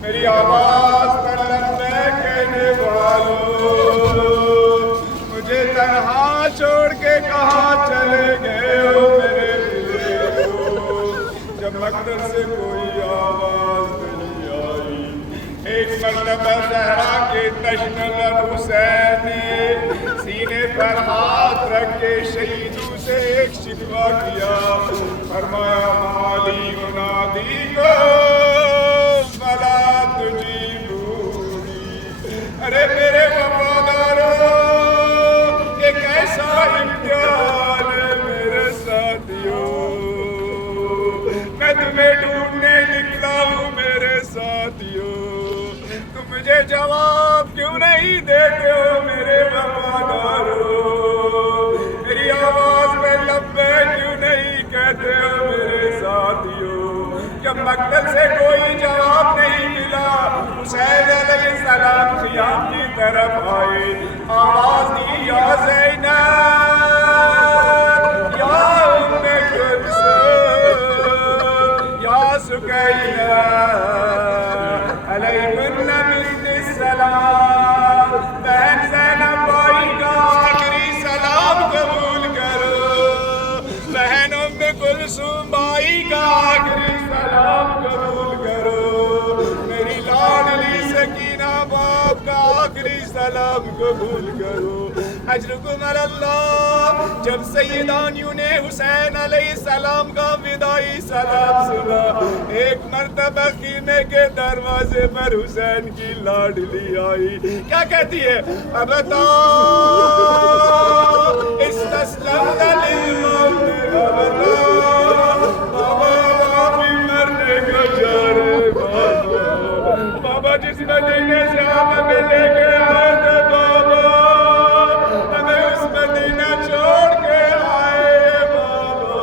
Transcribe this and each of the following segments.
میری آواز پر لبے کہنے والوں، مجھے تنہا چھوڑ کے کہاں چلے گئے ہو میرے دل کو؟ جب مقدس سے کوئی آواز نہیں آئی، ایک مرتبہ زہرا کے تشنہ لب حسین نے سینے پر ہاتھ رکھ کے شہیدوں سے ایک شکوہ کیا، فرمایا مالی منادی کو فلا تجیبونی۔ ارے میرے وفاداروں، یہ کیسا امتحان ہے میرے ساتھیوں، میں تمہیں ڈھونڈنے نکلا ہوں میرے ساتھیوں، تم مجھے جواب کیوں نہیں دیتے ہو میرے وفاداروں؟ میری آواز میں لبے کیوں نہیں کہتے ہو میرے ساتھیوں؟ جب مقتل سے کوئی جواب نہیں ملا، حسین علیہ السلام خیام کی طرف آئے، آواز دی یا زینب، یا ام کلثوم، یا سکینہ، علیکن مثل السلام۔ بہن زینب بھائی کا آخری سلام قبول کرو، بہن ام کلثوم بھائی کا آخری سلام قبول کرو، میری لاڈلی سکینہ باپ کا آخری سلام قبول کرو۔ اجرکم علی اللہ۔ جب سیدانیوں نے حسین علیہ السلام کا وداعی سلام سنا، ایک مرتبہ خیمے کے دروازے پر حسین کی لاڈلی آئی، کیا کہتی ہے؟ ابتا استسلمت للموت ابتا، بابا بھی مرنے کا جا رہے بابا، بابا جس مدینے سے آپ ہمیں لے کے آئے تھے بابا، ہمیں اس مدینہ چھوڑ کے آئے بابا۔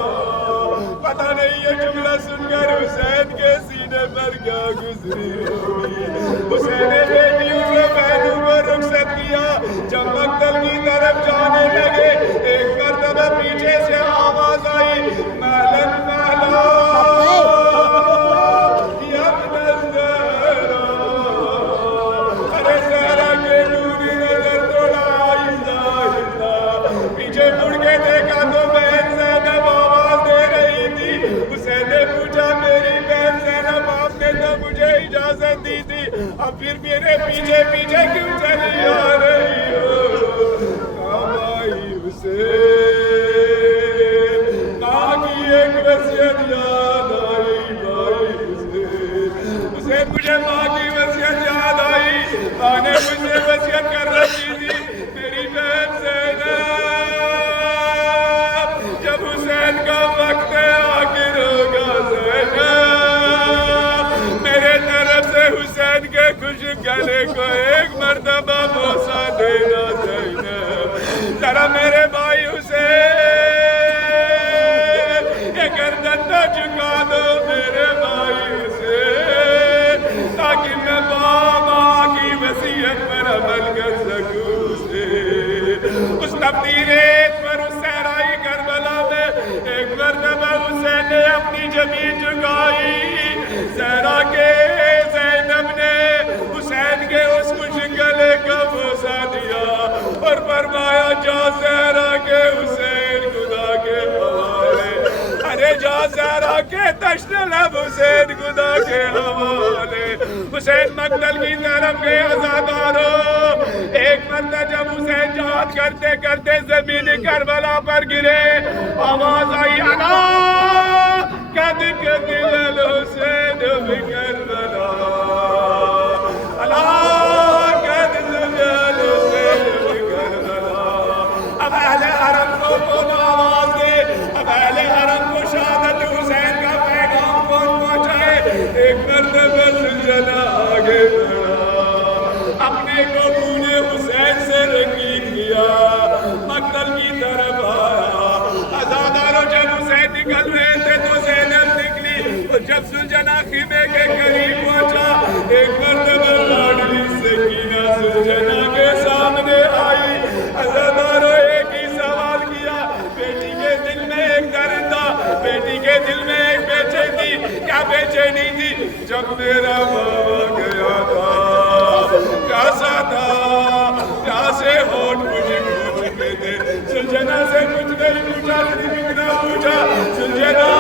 پتہ نہیں یہ جملہ سن کر حسین کے سینے پر کیا گزری ہوگی۔ حسین نے بیٹیوں سے بہنوں کو رخصت کیا، جب مقتل کی طرف جانے لگے، ایک مرتبہ پیچھے سے آواز آئی، مہلا مہلا یا ابن الزہرا۔ ارے زہرا کے نوری نظر تھوڑا آہستہ آہستہ پیچھے مڑ کے دیکھا تو بہن زینب آواز دے رہی تھی۔ حسین نے پوچھا میری بہن زینب، آپ نے تو مجھے اجازت دی تھی، اب پھر میرے پیچھے پیچھے کیوں چلی آ رہی ہو؟ کام آئی حسین، ماں کی ایک وصیت یاد آئی بھائی حسین، حسین مجھے ماں کی وصیت یاد آئی، ماں نے مجھے وصیت کر رکھی تھی میری بہن زینب، جب حسین کا وقت آخر ہوگا زینب، میرے طرف سے حسین کے خوش گلے کو ایک مرتبہ بوسہ دینا زینب، ذرا میرے بھائی حسین یہ گردن نہ جھکا دو میرے بھائی حسین، تاکہ میں ماں کی وصیت پر عمل کر سکوں حسین۔ اس تبدیلیت پر اس صحرائی کربلا میں ایک مرتبہ حسین نے اپنی زمین جھکائی، زہرا کے زینب نے حسین کے اس خوش گلے کا بوسہ دیا اور فرمایا جا زہرا کے حسین خدا کے حوالے، ارے جا زہرا کے تشنہ لب حسین خدا کے حوالے۔ حسین مقتل کی طرف گئے عزاداروں، ایک مرتبہ جب حسین جہاد کرتے کرتے زمین کربلا پر گرے، آواز آئی انا قد قتل الحسین بکربلا، الا قد قتل الحسین بکربلا۔ اب اہل حرم کو کون آواز دے، اب اہل حرم کو شہادت حسین کا پیغام کون پہنچائے؟ ایک مرتبہ زلزلہ آگے بڑھا، اپنے کو خون حسین سے رنگین کیا، مقتل کی طرف آیا۔ عزاداروں جب حسین نکل رہے تھے تو زینب نکلی، اور جب سلجھنا خیمے کے قریب پہنچا، ایک مرتبہ لاڈلی سکینہ سلجھنا کے سامنے آئی۔ عزاداروں ایک ہی سوال کیا، بیٹی کے دل میں ایک درد تھا، بیٹی کے دل میں ایک بے چینی، کیا بے بچے نہیں تھی جب میرا بابا گیا تھا پیاسا تھا پیاسے ہونٹ مجھے کھول کے دے سلجھنا سے کچھ نہیں پوچھا صرف اتنا پوچھا سلجھنا